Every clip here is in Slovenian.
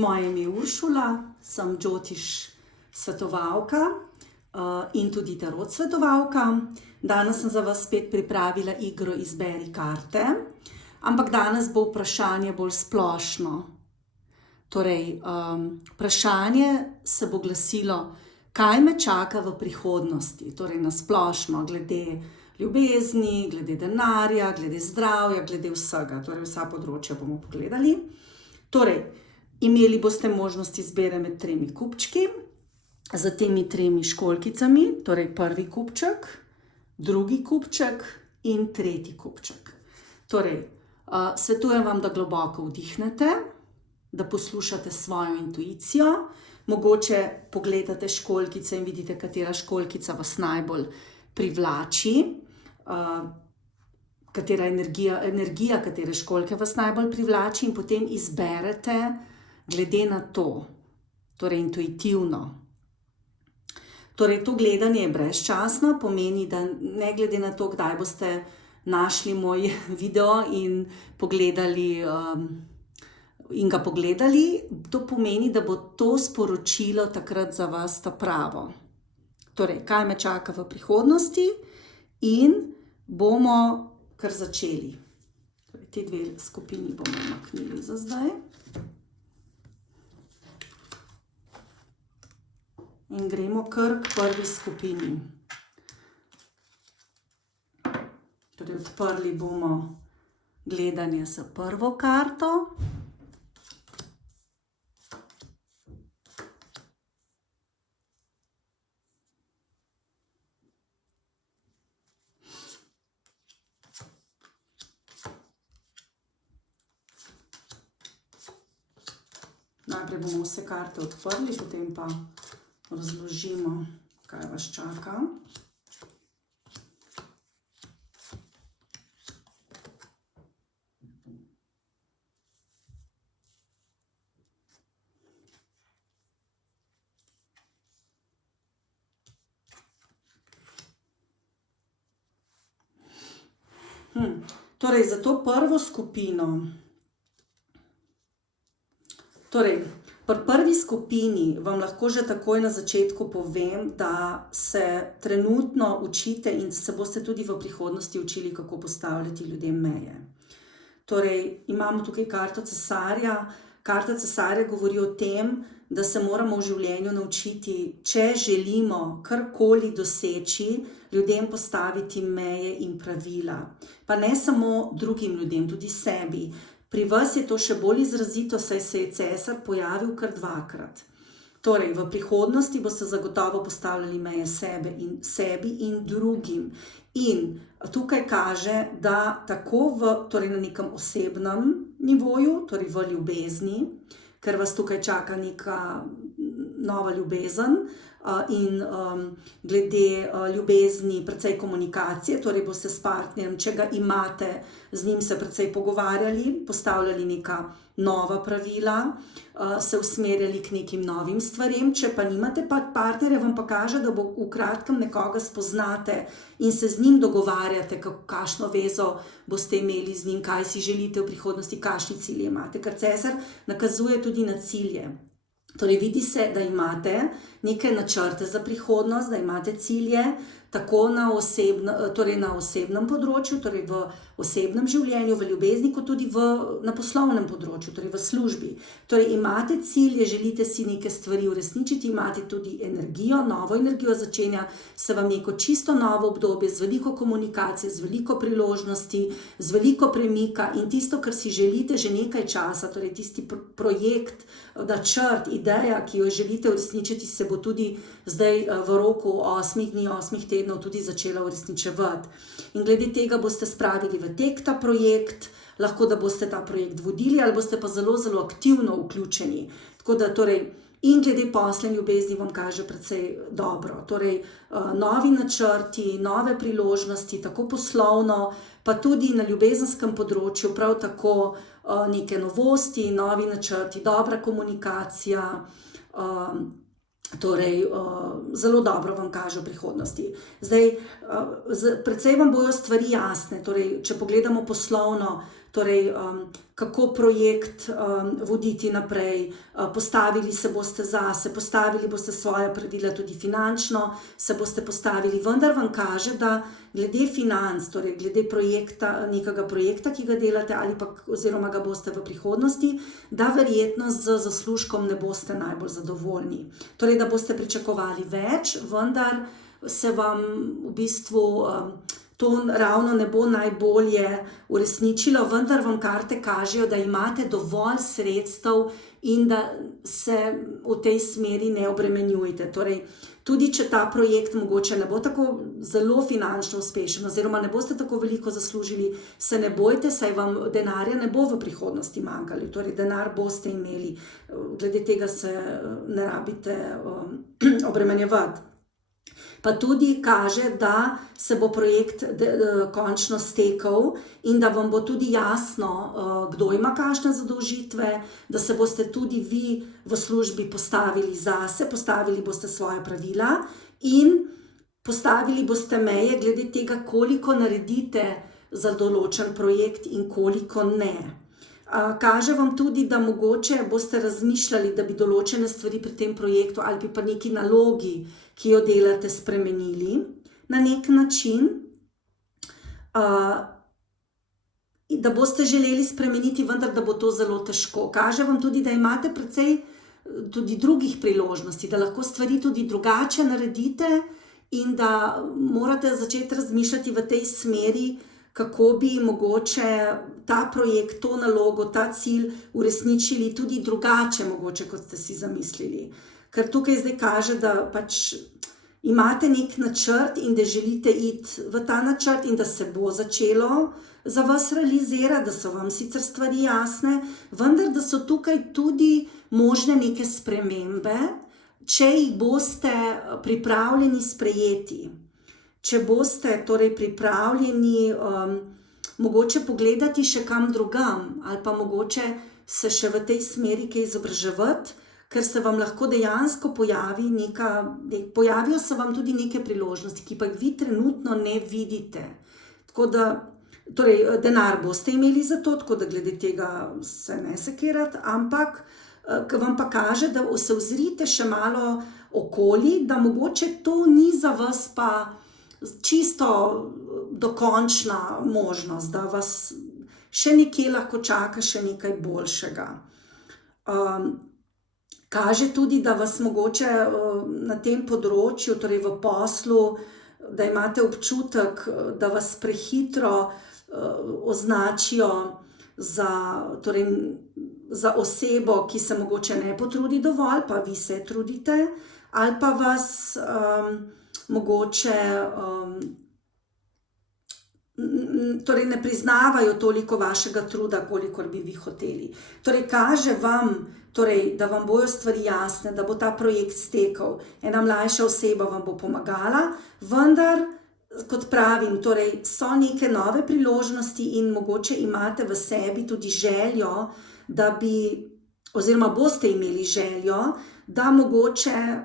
Moje ime je Uršula, sem Jyotish svetovalka in tudi tarot svetovalka. Danes sem za vas spet pripravila igro Izberi karte, ampak danes bo vprašanje bolj splošno. Torej, vprašanje se bo glasilo, kaj me čaka v prihodnosti, torej na splošno, glede ljubezni, glede denarja, glede zdravja, glede vsega, torej vsa področja bomo pogledali. Torej, imeli boste možnost izbire med 3 kupčki, za temi 3 školjkicami, torej prvi kupček, drugi kupček in tretji kupček. Torej, svetujem vam, da globoko vdihnete, da poslušate svojo intuicijo, mogoče pogledate školjkice in vidite, katera školjkica vas najbolj privlači, katera energija katere školjke vas najbolj privlači in potem izberete glede na to, torej intuitivno. Torej, to gledanje je brezčasno, pomeni, da ne glede na to, kdaj boste našli moj video in ga pogledali, to pomeni, da bo to sporočilo takrat za vas ta pravo. Torej, kaj me čaka v prihodnosti in bomo kar začeli. Torej, te 2 skupini bomo umaknili za zdaj. In gremo kar k prvi skupini. Torej, odprli bomo gledanje s prvo karto. Najprej bomo vse karte odprli, potem pa razložimo, kaj vas čaka. Torej, za to prvo skupino. Torej, pri prvi skupini vam lahko že takoj na začetku povem, da se trenutno učite in se boste tudi v prihodnosti učili, kako postavljati ljudem meje. Torej, imamo tukaj karto cesarja. Karta cesarja govori o tem, da se moramo v življenju naučiti, če želimo karkoli doseči, ljudem postaviti meje in pravila. Pa ne samo drugim ljudem, tudi sebi. Pri vas je to še bolj izrazito, saj se je cesar pojavil kar 2-krat. Torej, v prihodnosti boste zagotovo postavljali meje sebi in drugim. In tukaj kaže, da tako torej na nekem osebnem nivoju, torej v ljubezni, ker vas tukaj čaka neka nova ljubezen, in glede ljubezni precej komunikacije, torej boste s partnerjem, če ga imate, z njim se precej pogovarjali, postavljali neka nova pravila, se usmerjali k nekim novim stvarem. Če pa nimate partnerja, vam pa kaže, da bo v kratkem nekoga spoznate in se z njim dogovarjate, kakšno vezo boste imeli z njim, kaj si želite v prihodnosti, kakšni cilje imate. Ker cesar nakazuje tudi na cilje. Torej, vidi se, da imate neke načrte za prihodnost, da imate cilje, tako na osebnem področju, torej v osebnem življenju, v ljubezni, kot tudi na poslovnem področju, torej v službi. Torej, imate cilje, želite si neke stvari uresničiti, imate tudi energijo, novo energijo, začenja se vam neko čisto novo obdobje z veliko komunikacije, z veliko priložnosti, z veliko premika in tisto, kar si želite že nekaj časa, torej tisti projekt, načrt, ideja, ki jo želite uresničiti, se bo tudi zdaj v roku 8 dni, 8 tednov tudi začela uresničevati. In glede tega boste spravili v tek ta projekt, lahko da boste ta projekt vodili ali boste pa zelo, zelo aktivno vključeni. Tako da torej, in glede posla in ljubezni vam kaže precej dobro. Torej, novi načrti, nove priložnosti, tako poslovno, pa tudi na ljubezenskem področju, prav tako neke novosti, novi načrti, dobra komunikacija, torej, zelo dobro vam kaže v prihodnosti. Zdaj, precej vam bojo stvari jasne, torej, če pogledamo poslovno, torej kako projekt voditi naprej, postavili se boste zase, postavili boste svoja pravila tudi finančno, se boste postavili, vendar vam kaže, da glede financ, torej glede projekta, nekega projekta, ki ga delate ali pa oziroma ga boste v prihodnosti, da verjetno z zaslužkom ne boste najbolj zadovoljni. Torej, da boste pričakovali več, vendar se vam v bistvu to ravno ne bo najbolje uresničilo, vendar vam karte kažejo, da imate dovolj sredstev in da se v tej smeri ne obremenjujete. Torej, tudi če ta projekt mogoče ne bo tako zelo finančno uspešen oziroma ne boste tako veliko zaslužili, se ne bojte, saj vam denarja ne bo v prihodnosti manjkalo. Torej, denar boste imeli, glede tega se ne rabite obremenjevati. Pa tudi kaže, da se bo projekt končno stekel in da vam bo tudi jasno, kdo ima kakšne zadolžitve, da se boste tudi vi v službi postavili zase, postavili boste svoja pravila in postavili boste meje glede tega, koliko naredite za določen projekt in koliko ne. Kaže vam tudi, da mogoče boste razmišljali, da bi določene stvari pri tem projektu ali pa neki nalogi, ki jo delate, spremenili na nek način, da boste želeli spremeniti, vendar da bo to zelo težko. Kaže vam tudi, da imate precej tudi drugih priložnosti, da lahko stvari tudi drugače naredite in da morate začeti razmišljati v tej smeri, kako bi mogoče ta projekt, to nalogo, ta cilj uresničili tudi drugače, mogoče kot ste si zamislili. Ker tukaj zdaj kaže, da pač imate nek načrt in da želite iti v ta načrt in da se bo začelo za vas realizirati, da so vam sicer stvari jasne, vendar da so tukaj tudi možne neke spremembe, če jih boste pripravljeni sprejeti. Če boste torej pripravljeni mogoče pogledati še kam drugam ali pa mogoče se še v tej smeri kaj izobraževati, ker se vam lahko dejansko pojavijo se vam tudi neke priložnosti, ki pa jih vi trenutno ne vidite. Tako da, torej, denar boste imeli za to, tako da glede tega se ne sekirati, ampak vam pa kaže, da se ozrite še malo okoli, da mogoče to ni za vas pa čisto dokončna možnost, da vas še nekje lahko čaka še nekaj boljšega. Kaže tudi, da vas mogoče na tem področju, torej v poslu, da imate občutek, da vas prehitro označijo za osebo, ki se mogoče ne potrudi dovolj, pa vi se trudite, ali pa vas mogoče torej ne priznavajo toliko vašega truda, kolikor bi vi hoteli. Torej, kaže vam, torej, da vam bojo stvari jasne, da bo ta projekt stekel, ena mlajša oseba vam bo pomagala, vendar, kot pravim, torej, so neke nove priložnosti in mogoče imate v sebi tudi željo, da bi, oziroma boste imeli željo, da mogoče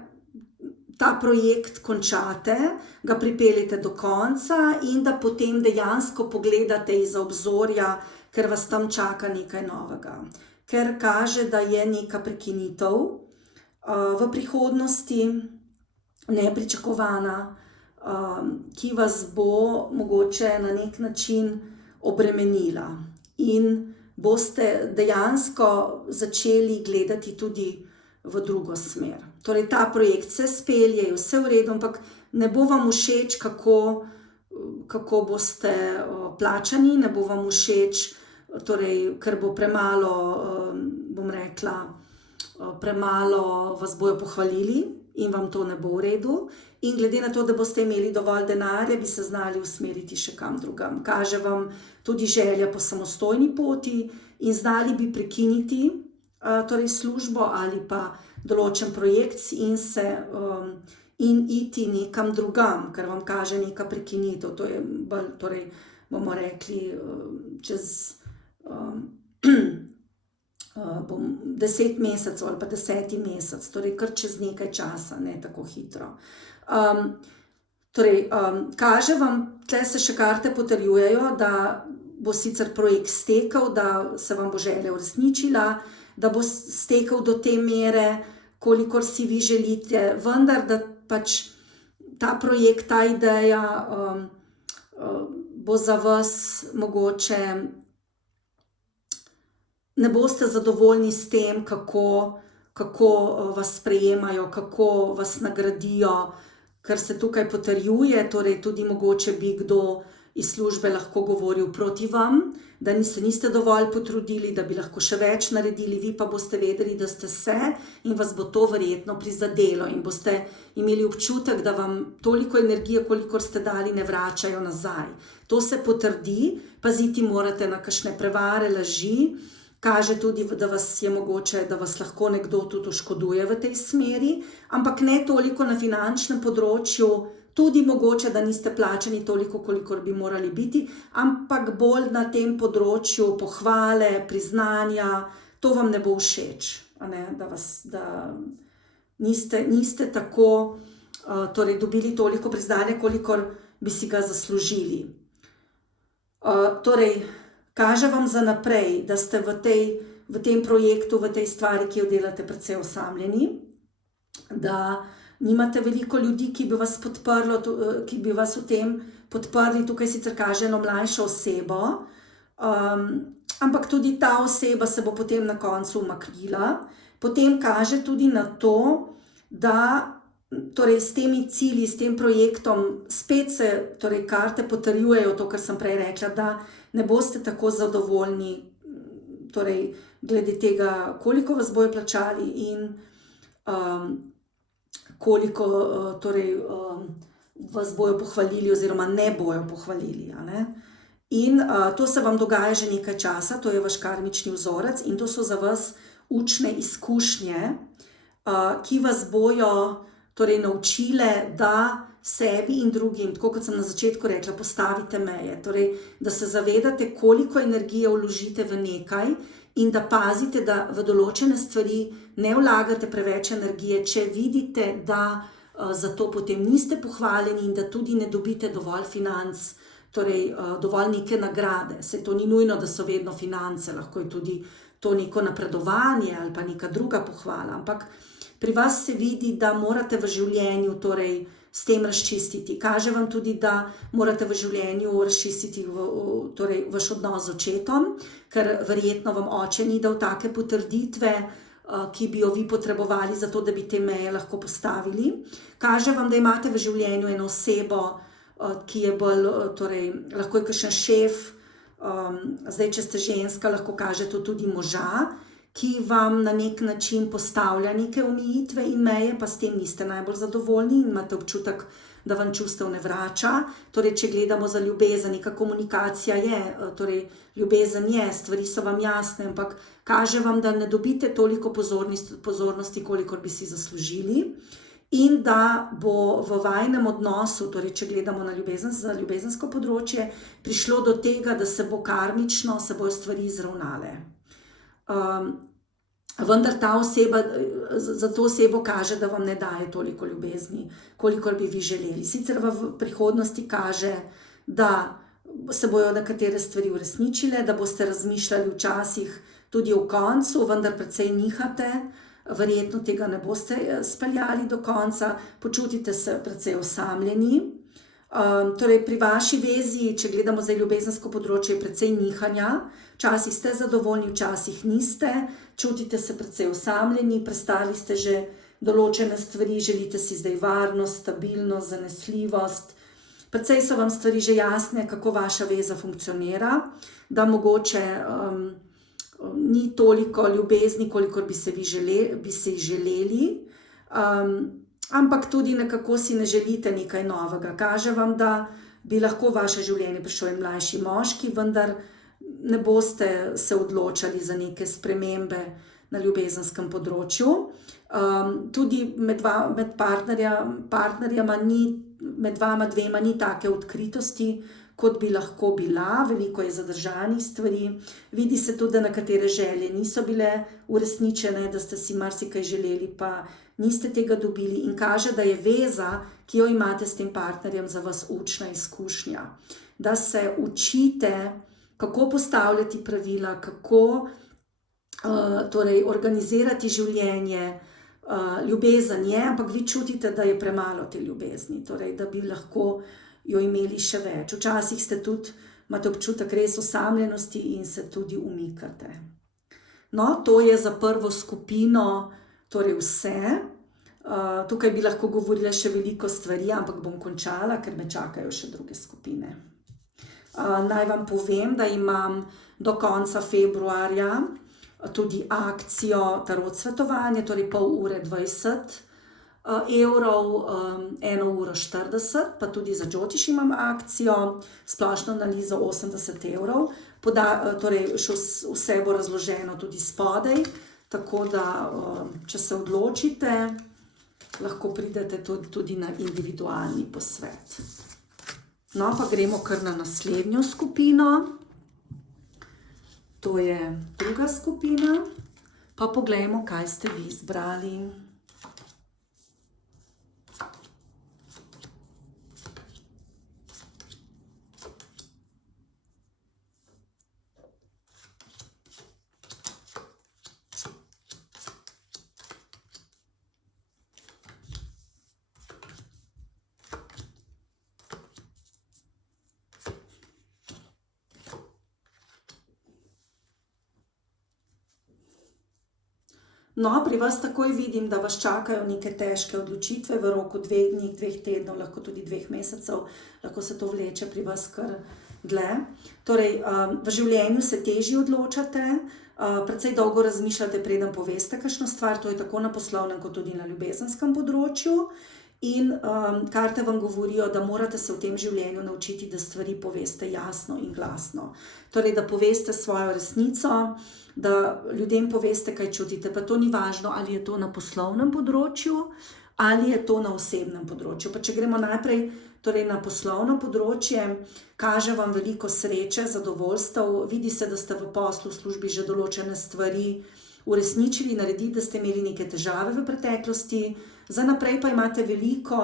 ta projekt končate, ga pripeljete do konca in da potem dejansko pogledate izza obzorja, ker vas tam čaka nekaj novega. Ker kaže, da je neka prekinitev v prihodnosti, nepričakovana, ki vas bo mogoče na nek način obremenila. In boste dejansko začeli gledati tudi v drugo smer. Torej, ta projekt se spelje, je vse v redu, ampak ne bo vam všeč, kako boste plačani, ne bo vam všeč, torej, ker bo premalo, bom rekla, premalo vas bojo pohvalili in vam to ne bo v redu. In glede na to, da boste imeli dovolj denarja, bi se znali usmeriti še kam drugam. Kaže vam tudi želja po samostojni poti in znali bi prekiniti torej službo ali pa določen projekt in iti nekam drugam, ker vam kaže neka prekinitev. To je bolj, torej, bomo rekli, čez 10 mesecev ali pa 10. mesec, torej kar čez nekaj časa, ne tako hitro. Torej, kaže vam, tle se še karte potrjujejo, da bo sicer projekt stekel, da se vam bo želja uresničila, da bo stekel do te mere, kolikor si vi želite, vendar da pač ta projekt, ta ideja bo za vas mogoče, ne boste zadovoljni s tem, kako vas sprejemajo, kako vas nagradijo, ker se tukaj potrjuje, torej tudi mogoče bi kdo iz službe lahko govoril proti vam, da se niste dovolj potrudili, da bi lahko še več naredili, vi pa boste vedeli, da ste se in vas bo to verjetno prizadelo in boste imeli občutek, da vam toliko energije, kolikor ste dali, ne vračajo nazaj. To se potrdi, paziti morate na kakšne prevare, laži, kaže tudi, da vas je mogoče, da vas lahko nekdo tudi oškoduje v tej smeri, ampak ne toliko na finančnem področju, tudi mogoče, da niste plačani toliko, kolikor bi morali biti, ampak bolj na tem področju pohvale, priznanja, to vam ne bo všeč, da niste tako, torej dobili toliko priznanja, kolikor bi si ga zaslužili. Torej, kaže vam za naprej, da ste v tem projektu, v tej stvari, ki jo delate, precej osamljeni, da nimate veliko ljudi, ki bi vas podprlo, ki bi vas v tem podprli. Tukaj sicer kaže eno mlajšo osebo, ampak tudi ta oseba se bo potem na koncu umaknila. Potem kaže tudi na to, da torej s temi cilji, s tem projektom, spet se torej karte potrjujejo to, kar sem prej rekla, da ne boste tako zadovoljni, torej glede tega, koliko vas bojo plačali in koliko torej vas bojo pohvalili oziroma ne bojo pohvalili. In to se vam dogaja že nekaj časa, to je vaš karmični vzorec in to so za vas učne izkušnje, ki vas bojo torej naučile, da sebi in drugim, tako kot sem na začetku rekla, postavite meje. Torej, da se zavedate, koliko energije vložite v nekaj in da pazite, da v določene stvari ne vlagate preveč energije, če vidite, da za to potem niste pohvaljeni in da tudi ne dobite dovolj financ, torej dovolj neke nagrade. Saj to ni nujno, da so vedno finance, lahko je tudi to neko napredovanje ali pa neka druga pohvala, ampak pri vas se vidi, da morate v življenju torej s tem razčistiti. Kaže vam tudi, da morate v življenju razčistiti torej vaš odnos z očetom, ker verjetno vam oče ni dal take potrditve, ki bi jo vi potrebovali za to, da bi te meje lahko postavili. Kaže vam, da imate v življenju eno osebo, ki je bolj, torej lahko je kakšen šef, zdaj, če ste ženska, lahko kaže to tudi moža, ki vam na nek način postavlja neke omejitve in meje, pa s tem niste najbolj zadovoljni in imate občutek, da vam čustev ne vrača. Torej, če gledamo za ljubezen, neka komunikacija je, torej ljubezen je, stvari so vam jasne, ampak kaže vam, da ne dobite toliko pozornosti, kolikor bi si zaslužili in da bo v vajinem odnosu, torej če gledamo na ljubezensko področje, prišlo do tega, da se bo karmično, se bojo stvari izravnale. Vendar ta oseba, za to osebo kaže, da vam ne daje toliko ljubezni, kolikor bi vi želeli. Sicer v prihodnosti kaže, da se bojo nekatere stvari uresničile, da boste razmišljali včasih tudi o koncu, vendar precej nihate, verjetno tega ne boste speljali do konca, počutite se precej osamljeni. Torej pri vaši vezi, če gledamo zdaj ljubezensko področje, je precej nihanja, včasih ste zadovoljni, včasih niste, čutite se precej osamljeni, prestali ste že določene stvari, želite si zdaj varnost, stabilnost, zanesljivost, precej so vam stvari že jasne, kako vaša veza funkcionira, da mogoče ni toliko ljubezni, kolikor bi si želeli, ampak tudi nekako si ne želite nekaj novega. Kaže vam, da bi lahko v vaše življenje prišel en mlajši moški, vendar ne boste se odločali za neke spremembe na ljubezenskem področju. Tudi med partnerjama ni, med vama dvema ni take odkritosti, kot bi lahko bila, veliko je zadržanih stvari. Vidi se tudi, da nekatere želje niso bile uresničene, da ste si marsikaj želeli, pa niste tega dobili in kaže, da je veza, ki jo imate s tem partnerjem, za vas učna izkušnja. Da se učite kako postavljati pravila, kako torej organizirati življenje. Ljubezen je, ampak vi čutite, da je premalo te ljubezni, torej da bi lahko jo imeli še več. Včasih ste tudi, imate občutek res osamljenosti in se tudi umikate. No, to je za prvo skupino torej vse. Tukaj bi lahko govorila še veliko stvari, ampak bom končala, ker me čakajo še druge skupine. Naj vam povem, da imam do konca februarja tudi akcijo tarot svetovanje, torej pol ure 20 evrov, 1 uro 40, pa tudi za Džotiš imam akcijo, splošno analizo 80 evrov. Torej vse bo razloženo tudi spodaj, tako da če se odločite, lahko pridete tudi na individualni posvet. No, pa gremo kar na naslednjo skupino. To je druga skupina. Pa poglejmo, kaj ste vi izbrali. No, pri vas takoj vidim, da vas čakajo neke težke odločitve v roku 2 dni, 2 tednov, lahko tudi 2 mesecev, lahko se to vleče pri vas kar dlje. Torej, v življenju se težje odločate, precej dolgo razmišljate, preden poveste kakšno stvar, to je tako na poslovnem kot tudi na ljubezenskem področju. In karte vam govorijo, da morate se v tem življenju naučiti, da stvari poveste jasno in glasno. Torej, da poveste svojo resnico, da ljudem poveste, kaj čutite. Pa to ni važno, ali je to na poslovnem področju, ali je to na osebnem področju. Pa če gremo najprej torej na poslovno področje, kaže vam veliko sreče, zadovoljstev, vidi se, da ste v poslu, v službi že določene stvari uresničili, naredili, da ste imeli neke težave v preteklosti. Za naprej pa imate veliko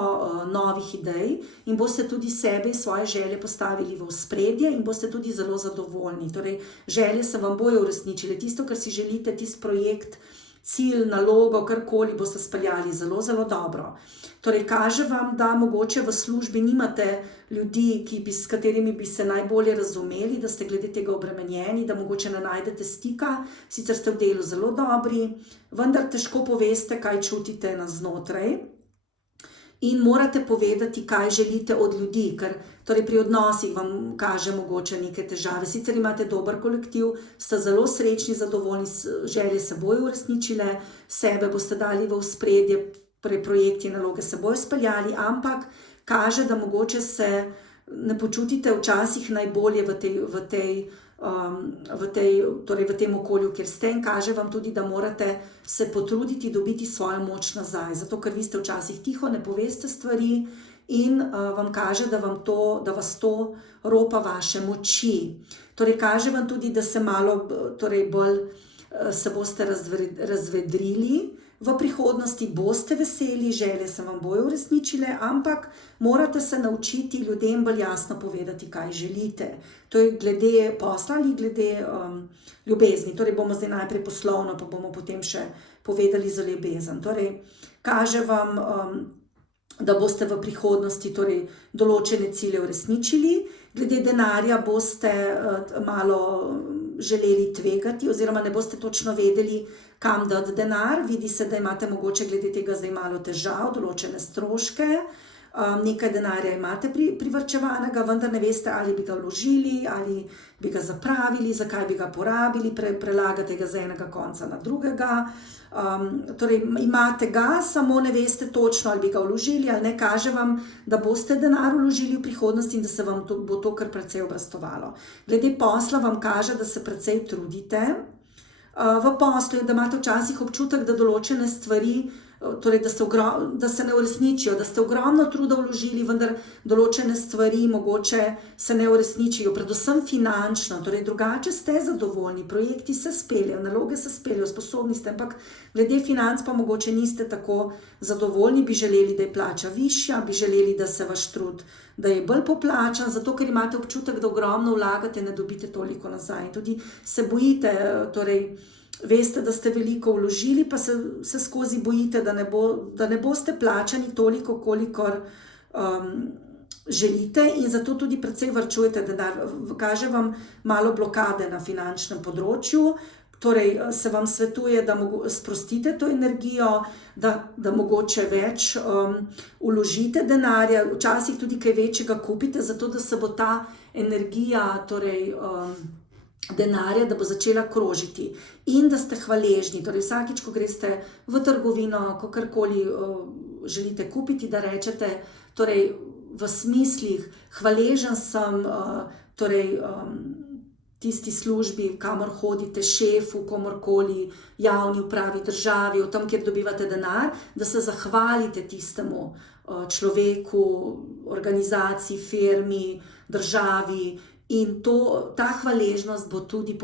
novih idej in boste tudi sebe in svoje želje postavili v ospredje in boste tudi zelo zadovoljni. Torej, želje se vam bojo uresničile. Tisto, kar si želite, tisti projekt, cilj, nalogo, karkoli boste speljali zelo, zelo dobro. Torej, kaže vam, da mogoče v službi nimate ljudi, s katerimi bi se najbolje razumeli, da ste glede tega obremenjeni, da mogoče ne najdete stika, sicer ste v delu zelo dobri, vendar težko poveste, kaj čutite navznotraj. In morate povedati, kaj želite od ljudi, ker torej pri odnosih vam kaže mogoče neke težave. Sicer imate dober kolektiv, ste zelo srečni, zadovoljni, želje se bojo uresničile, sebe boste dali v ospredje, projekti in naloge se bojo speljali, ampak kaže, da mogoče se ne počutite včasih najbolje v tem okolju, kjer ste, in kaže vam tudi, da morate se potruditi dobiti svojo moč nazaj, zato ker vi ste včasih tiho, ne poveste stvari in vam kaže, da vas to ropa vaše moči. Torej, kaže vam tudi, da se malo bolj se boste razvedrili. V prihodnosti boste veseli, želje se vam bojo uresničile, ampak morate se naučiti ljudem bolj jasno povedati, kaj želite. To je glede posla ali glede ljubezni. Torej, bomo zdaj najprej poslovno, pa bomo potem še povedali za ljubezen. Torej, kaže vam, da boste v prihodnosti torej, določene cilje uresničili. Glede denarja boste malo želeli tvegati oziroma ne boste točno vedeli, kam dati denar. Vidi se, da imate mogoče glede tega zdaj malo težav, določene stroške. Nekaj denarja imate privarčevanega, vendar ne veste, ali bi ga vložili, ali bi ga zapravili, zakaj bi ga porabili, prelagate ga z enega konca na drugega. Torej, imate ga, samo ne veste točno, ali bi ga vložili ali ne. Kaže vam, da boste denar vložili v prihodnosti in da se vam bo to kar precej obrastovalo. Glede posla vam kaže, da se precej trudite v poslu, da imate včasih občutek, da določene stvari torej, da se ne uresničijo, da ste ogromno truda vložili, vendar določene stvari mogoče se ne uresničijo, predvsem finančno, torej drugače ste zadovoljni, projekti se speljejo, naloge se speljejo, sposobni ste, ampak glede financ pa mogoče niste tako zadovoljni, bi želeli, da je plača višja, bi želeli, da se vaš trud, da je bolj poplačan, zato ker imate občutek, da ogromno vlagate, ne dobite toliko nazaj. In tudi se bojite, torej veste, da ste veliko vložili, pa se skozi bojite, da ne boste plačani toliko, kolikor želite, in zato tudi precej varčujete denar. Kaže vam malo blokade na finančnem področju, torej se vam svetuje, da sprostite to energijo, da mogoče več vložite denarja, včasih tudi kaj večjega kupite, zato da se bo ta energija, torej denarja, da bo začela krožiti, in da ste hvaležni, torej vsakič, ko greste v trgovino, ko karkoli želite kupiti, da rečete, torej v smislih, hvaležen sem, torej tisti službi, kamor hodite, šefu, komorkoli, javni upravi, državi, o tam, kjer dobivate denar, da se zahvalite tistemu človeku, organizaciji, firmi, državi, in ta hvaležnost bo tudi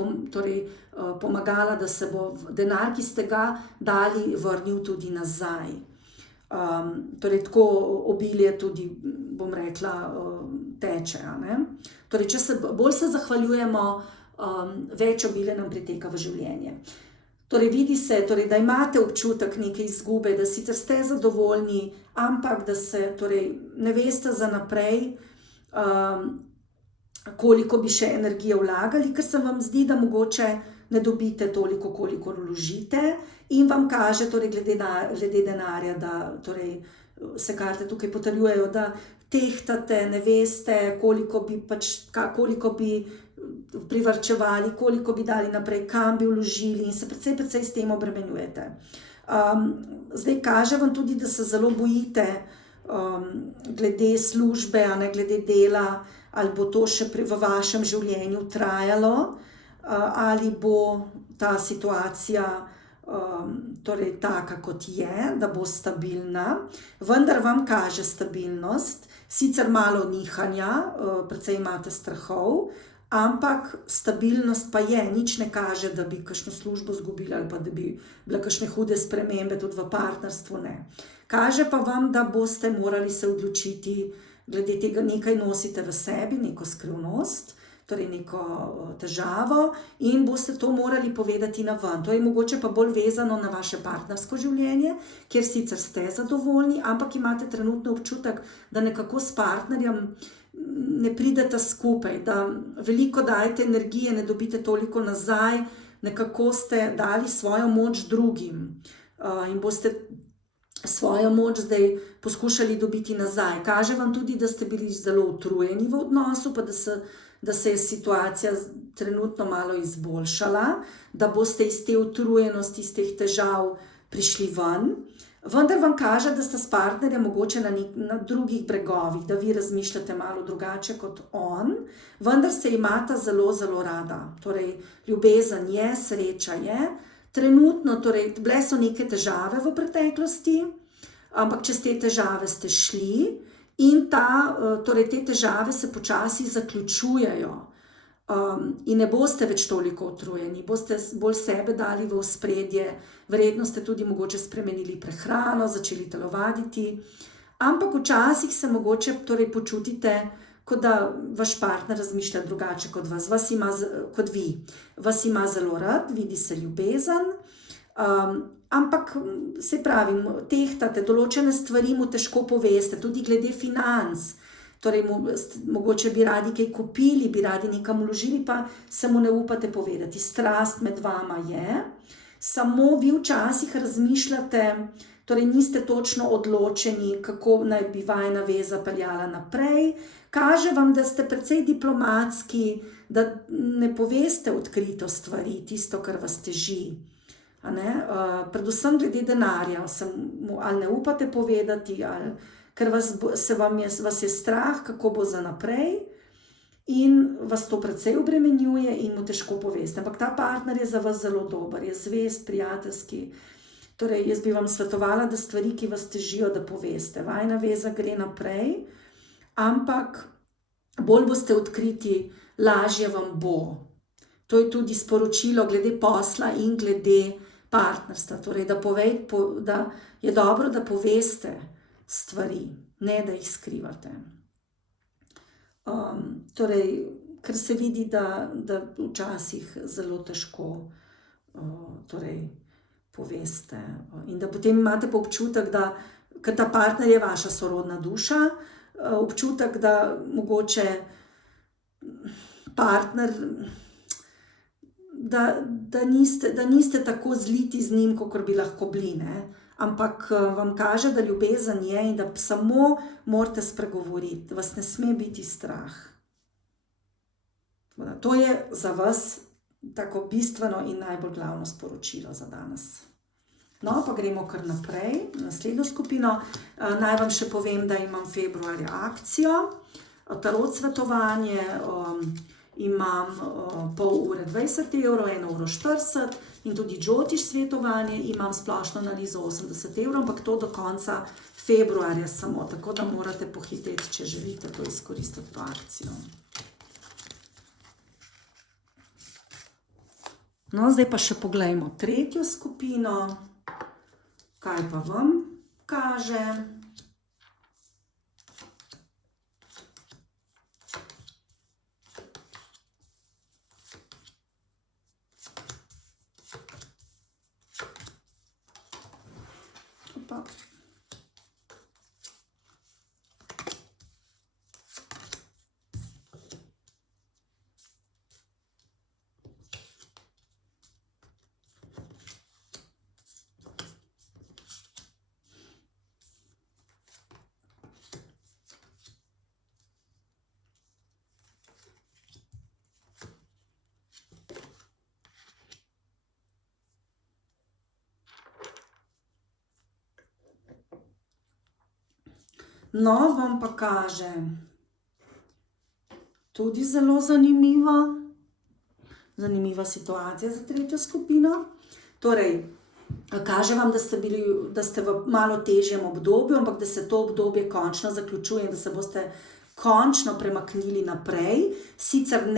pomagala, da se bo denar, ki ste ga dali, vrnil tudi nazaj. Torej tako obilje tudi, bom rekla, teče. Torej, bolj se zahvaljujemo, več obilja nam priteka v življenje. Torej, vidi se, da imate občutek neke izgube, da sicer ste zadovoljni, ampak da se ne veste za naprej, koliko bi še energije vlagali, ker se vam zdi, da mogoče ne dobite toliko, koliko vložite, in vam kaže glede denarja, da se karte tukaj potrjujejo, da tehtate, ne veste, koliko bi privarčevali, koliko bi dali naprej, kam bi vložili, in se precej s tem obremenjujete. Zdaj kaže vam tudi, da se zelo bojite glede službe, a ne glede dela, ali bo to še v vašem življenju trajalo, ali bo ta situacija taka, kot je, da bo stabilna, vendar vam kaže stabilnost, sicer malo nihanja, precej imate strahov, ampak stabilnost pa je, nič ne kaže, da bi kakšno službo izgubili ali pa da bi bile kakšne hude spremembe tudi v partnerstvu, ne. Kaže pa vam, da boste morali se odločiti, glede tega nekaj nosite v sebi, neko skrivnost, torej neko težavo, in boste to morali povedati na ven. To je mogoče pa bolj vezano na vaše partnersko življenje, kjer sicer ste zadovoljni, ampak imate trenutno občutek, da nekako s partnerjem ne pridete skupaj, da veliko dajete energije, ne dobite toliko nazaj, nekako ste dali svojo moč drugim, in boste svojo moč zdaj poskušali dobiti nazaj. Kaže vam tudi, da ste bili zelo utrujeni v odnosu, pa da se je situacija trenutno malo izboljšala, da boste iz te utrujenosti, iz teh težav prišli ven. Vendar vam kaže, da ste s partnerjem mogoče na drugih bregovih, da vi razmišljate malo drugače kot on, vendar se imata zelo, zelo rada. Torej, ljubezen je, sreča je. Trenutno, bile so neke težave v preteklosti, ampak čez te težave ste šli, in te težave se počasi zaključujejo, in ne boste več toliko utrujeni, boste bolj sebe dali v ospredje, verjetno ste tudi mogoče spremenili prehrano, začeli telovaditi, ampak včasih se mogoče počutite, kot da vaš partner razmišlja drugače kot kot vi. Vas ima zelo rad, vidi se ljubezen, ampak se pravim, tehtate določene stvari, mu težko poveste, tudi glede financ. Torej, mogoče bi radi kaj kupili, bi radi nekam vložili, pa se mu ne upate povedati. Strast med vama je, samo vi včasih razmišljate, torej niste točno odločeni, kako naj bi vajina veza peljala naprej. Kaže vam, da ste precej diplomatski, da ne poveste odkrito stvari, tisto, kar vas teži. Predvsem glede denarja, ali ne upate povedati, ali ker vas je strah, kako bo za naprej, in vas to precej obremenjuje in mu težko poveste. Ampak ta partner je za vas zelo dober, je zvest, prijateljski, Torej, jaz bi vam svetovala, da stvari, ki vas težijo, da poveste. Vajna veza gre naprej, ampak bolj boste odkriti, lažje vam bo. To je tudi sporočilo glede posla in glede partnerstva. Torej, da je dobro, da poveste stvari, ne da jih skrivate. Torej, ker se vidi, da včasih zelo težko poveste. In da potem imate pa občutek, da ker ta partner je vaša sorodna duša, občutek, da mogoče partner, da niste tako zliti z njim, kakor bi lahko bili, ne? Ampak vam kaže, da ljubezen je in da samo morate spregovoriti, vas ne sme biti strah. To je za vas tako bistveno in najbolj glavno sporočilo za danes. No, pa gremo kar naprej, naslednjo skupino. Naj vam še povem, da imam februarja akcijo, tarot svetovanje, imam pol ure 20 €, 1 uro 40 in tudi Jyotish svetovanje, imam splošno analizo 80 €, ampak to do konca februarja samo, tako da morate pohiteti, če želite to izkoristiti to akcijo. No, zdaj pa še poglejmo tretjo skupino, kaj pa vam kaže. Opa. No, vam pa kaže tudi zelo zanimiva situacija za tretjo skupino. Torej, kaže vam, da ste v malo težjem obdobju, ampak da se to obdobje končno zaključuje in da se boste končno premaknili naprej. Sicer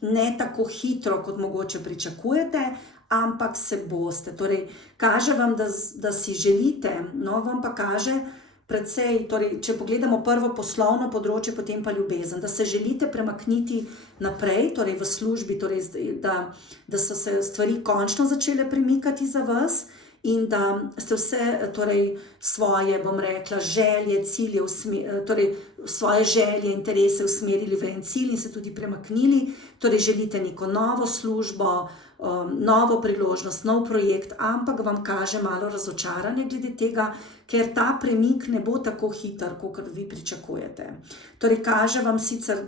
ne tako hitro, kot mogoče pričakujete, ampak se boste. Torej, kaže vam, da si želite, no, vam pa kaže predvsej, torej, če pogledamo prvo poslovno področje, potem pa ljubezen, da se želite premakniti naprej, torej v službi, torej, da so se stvari končno začele premikati za vas in da ste vse, torej, svoje, bom rekla, želje, cilje, torej, svoje želje, interese usmerili v en cilj in se tudi premaknili, torej želite neko novo službo, novo priložnost, nov projekt, ampak vam kaže malo razočaranje glede tega, ker ta premik ne bo tako hiter, kot vi pričakujete. Torej, kaže vam sicer,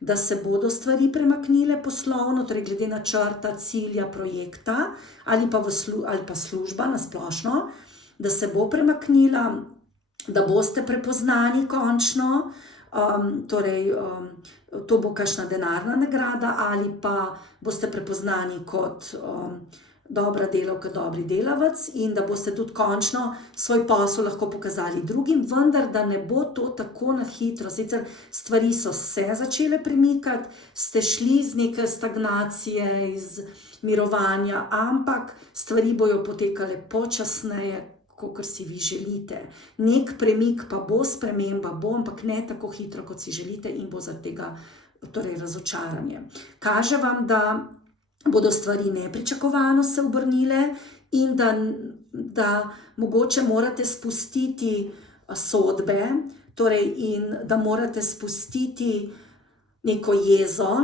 da se bodo stvari premaknile poslovno, torej glede načrta, cilja, projekta ali pa služba na splošno, da se bo premaknila, da boste prepoznani končno, torej to bo kakšna denarna nagrada ali pa boste prepoznani kot dobra delavka, dobri delavec in da boste tudi končno svoj posel lahko pokazali drugim, vendar da ne bo to tako na hitro. Sicer stvari so se začele premikati, ste šli iz neke stagnacije, iz mirovanja, ampak stvari bojo potekale počasneje, kot si vi želite. Nek premik pa bo, sprememba bo, ampak ne tako hitro, kot si želite in bo zaradi tega torej razočaranje. Kaže vam, da bodo stvari nepričakovano se obrnile in da mogoče morate spustiti sodbe, torej in da morate spustiti neko jezo,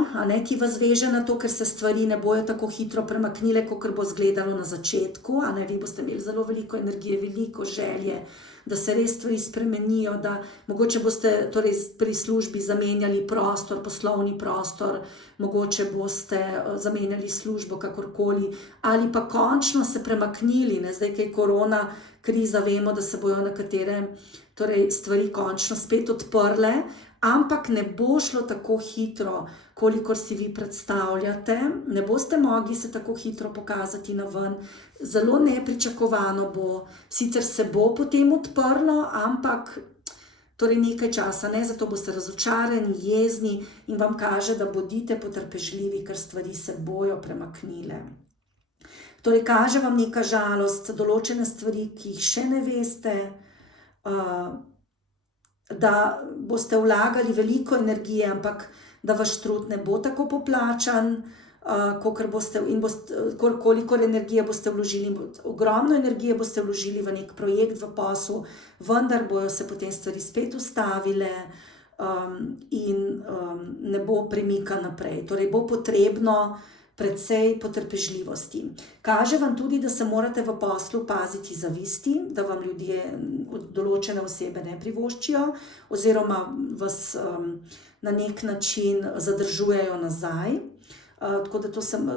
ki vas veže na to, ker se stvari ne bojo tako hitro premaknile, kot bo izgledalo na začetku. Vi boste imeli zelo veliko energije, veliko želje, da se res stvari spremenijo, da mogoče boste torej pri službi zamenjali prostor, poslovni prostor, mogoče boste zamenjali službo kakorkoli, ali pa končno se premaknili. Zdaj, kaj je korona kriza, vemo, da se bojo nekatere torej stvari končno spet odprle, ampak ne bo šlo tako hitro, kolikor si vi predstavljate. Ne boste mogli se tako hitro pokazati na ven. Zelo nepričakovano bo. Sicer se bo potem odprlo, ampak torej nekaj časa, ne, zato boste razočarani, jezni in vam kaže, da bodite potrpežljivi, ker stvari se bojo premaknile. Torej kaže vam neka žalost, določene stvari, ki jih še ne veste, da boste vlagali veliko energije, ampak da vaš trud ne bo tako poplačan, kolikor energije boste vložili. Ogromno energije boste vložili v nek projekt, v posel, vendar bojo se potem stvari spet ustavile in ne bo premika naprej. Torej bo potrebno precej potrpežljivosti. Kaže vam tudi, da se morate v poslu paziti zavisti, da vam ljudje določene osebe ne privoščijo oziroma vas na nek način zadržujejo nazaj. Tako da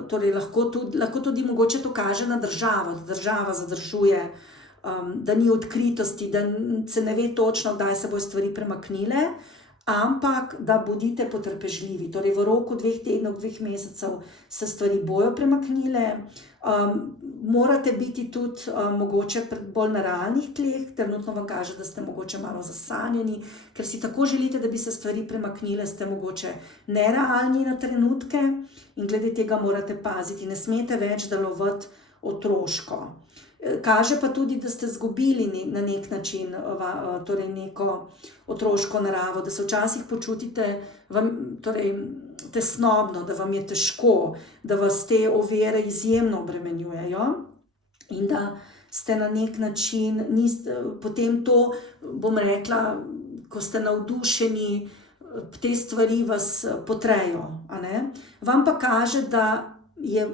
torej lahko tudi mogoče to kaže na državo, da država zadržuje, da ni odkritosti, da se ne ve točno, kdaj se bodo stvari premaknile, ampak da bodite potrpežljivi. Torej v roku 2 tednov, 2 mesecev se stvari bojo premaknile. Morate biti tudi mogoče bolj na realnih tleh, trenutno vam kaže, da ste mogoče malo zasanjeni, ker si tako želite, da bi se stvari premaknile, ste mogoče nerealni na trenutke in glede tega morate paziti. Ne smete več delovati otroško. Kaže pa tudi, da ste izgubili na nek način torej neko otroško naravo, da se včasih počutite torej tesnobno, da vam je težko, da vas te ovire izjemno obremenjujejo in da ste na nek način, potem to, bom rekla, ko ste navdušeni, te stvari vas potrejo, a ne? Vam pa kaže, da je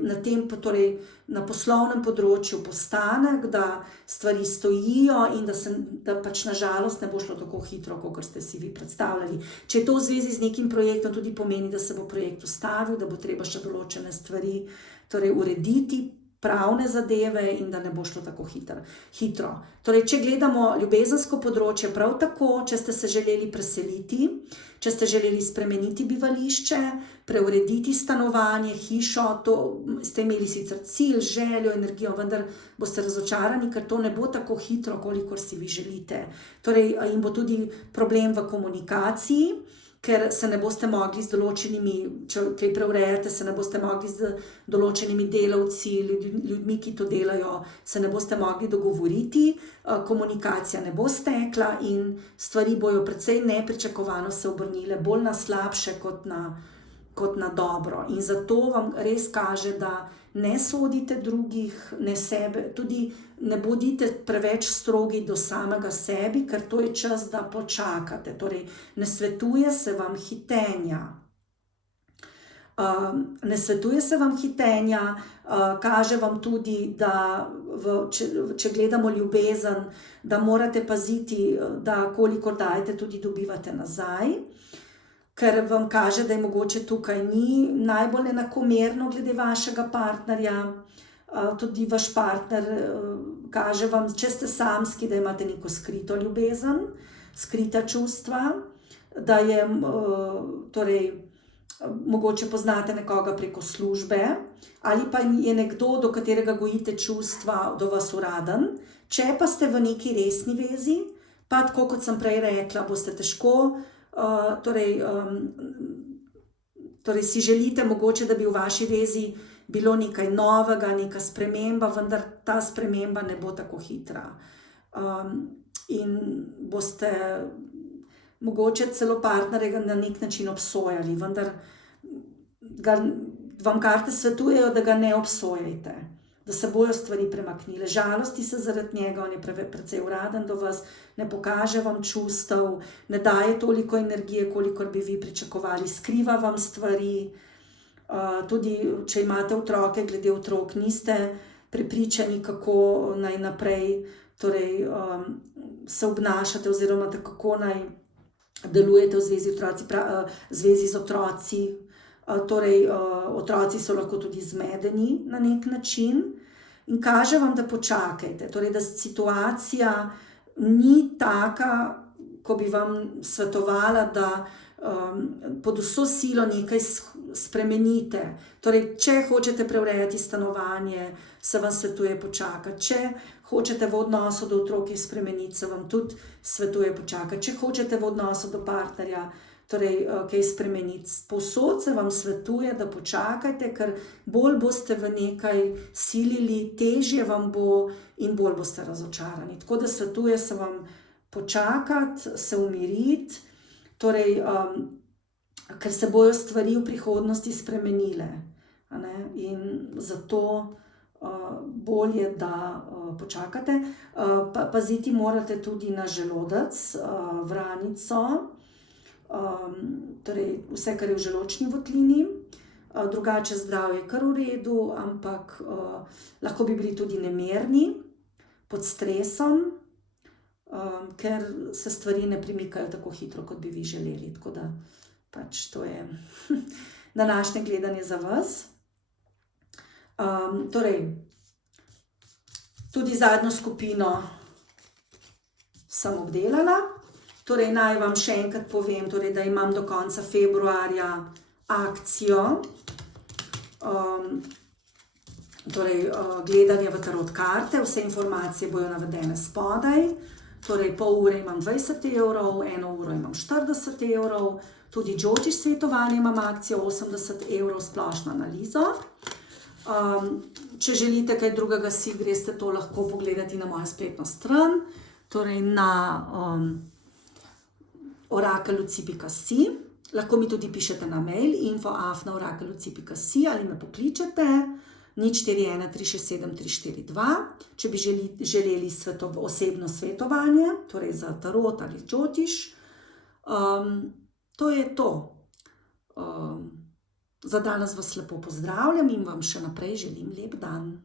torej na poslovnem področju postanek, da stvari stojijo in da pač na žalost ne bo šlo tako hitro, kot ste si vi predstavljali. Če je to v zvezi z nekim projektom, tudi pomeni, da se bo projekt ustavil, da bo treba še določene stvari torej urediti, pravne zadeve in da ne bo šlo tako hitro. Torej, če gledamo ljubezensko področje, prav tako, če ste se želeli preseliti, če ste želeli spremeniti bivališče, preurediti stanovanje, hišo, to ste imeli sicer cilj, željo, energijo, vendar boste razočarani, ker to ne bo tako hitro, kolikor si vi želite. Torej, in bo tudi problem v komunikaciji, ker se ne boste mogli z določenimi, če kaj preurejate, se ne boste mogli z določenimi delavci, ljudmi, ki to delajo, se ne boste mogli dogovoriti, komunikacija ne bo stekla in stvari bojo precej nepričakovano se obrnile, bolj na slabše kot na dobro. In zato vam res kaže, da ne sodite drugih, ne sebe, tudi ne bodite preveč strogi do samega sebi, ker to je čas, da počakate. Torej, ne svetuje se vam hitenja. Kaže vam tudi, da če gledamo ljubezen, da morate paziti, da kolikor dajete, tudi dobivate nazaj. Ker vam kaže, da je mogoče tukaj ni najbolj enakomerno glede vašega partnerja. Tudi vaš partner kaže vam, če ste samski, da imate neko skrito ljubezen, skrita čustva, da je, torej, mogoče poznate nekoga preko službe, ali pa je nekdo, do katerega gojite čustva, do vas uraden. Če pa ste v neki resni vezi, pa tako kot sem prej rekla, boste težko, torej si želite mogoče, da bi v vaši vezi bilo nekaj novega, neka sprememba, vendar ta sprememba ne bo tako hitra. In boste mogoče celo partnerja na nek način obsojali, vendar vam karte svetujejo, da ga ne obsojajte, da se bojo stvari premaknile. Žalosti se zaradi njega, on je precej uraden do vas, ne pokaže vam čustev, ne daje toliko energije, kolikor bi vi pričakovali, skriva vam stvari. Tudi če imate otroke, glede otrok niste prepričani, kako naj naprej torej, se obnašate oziroma kako naj delujete v zvezi z otroci. Torej, otroci so lahko tudi zmedeni na nek način in kaže vam, da počakajte. Torej, da situacija ni taka, ko bi vam svetovala, da pod vso silo nekaj spremenite. Torej, če hočete preurejati stanovanje, se vam svetuje počakati. Če hočete v odnosu do otrok spremeniti, se vam tudi svetuje počakati. Če hočete v odnosu do partnerja, torej kaj spremeniti, povsod se vam svetuje, da počakajte, ker bolj boste v nekaj silili, težje vam bo in bolj boste razočarani. Tako da svetuje se vam počakati, se umiriti, torej, ker se bojo stvari v prihodnosti spremenile. In zato bolje, da počakate. Paziti morate tudi na želodec, vranico, torej vse, kar je v želodčni votlini. Drugače zdravje je kar v redu, ampak lahko bi bili tudi nemirni, pod stresom, ker se stvari ne premikajo tako hitro, kot bi vi želeli. Tako da pač to je današnje gledanje za vas. Torej, tudi zadnjo skupino sem obdelala. Torej, naj vam še enkrat povem, torej, da imam do konca februarja akcijo, torej, gledanje v tarot karte. Vse informacije bojo navedene spodaj. Torej, pol ure imam 20 evrov, 1 uro imam 40 evrov, tudi Džočiš svetovanje imam akcijo 80 evrov, splošno analizo. Če želite kaj drugega, si greste to lahko pogledati na mojo spletno stran, torej na orakelluci.si. Lahko mi tudi pišete na mail info@orakelluci.si ali me pokličete 041 367 342, če bi želeli osebno svetovanje, torej za tarot ali Džotiš. To je to. Za danes vas lepo pozdravljam in vam še naprej želim lep dan.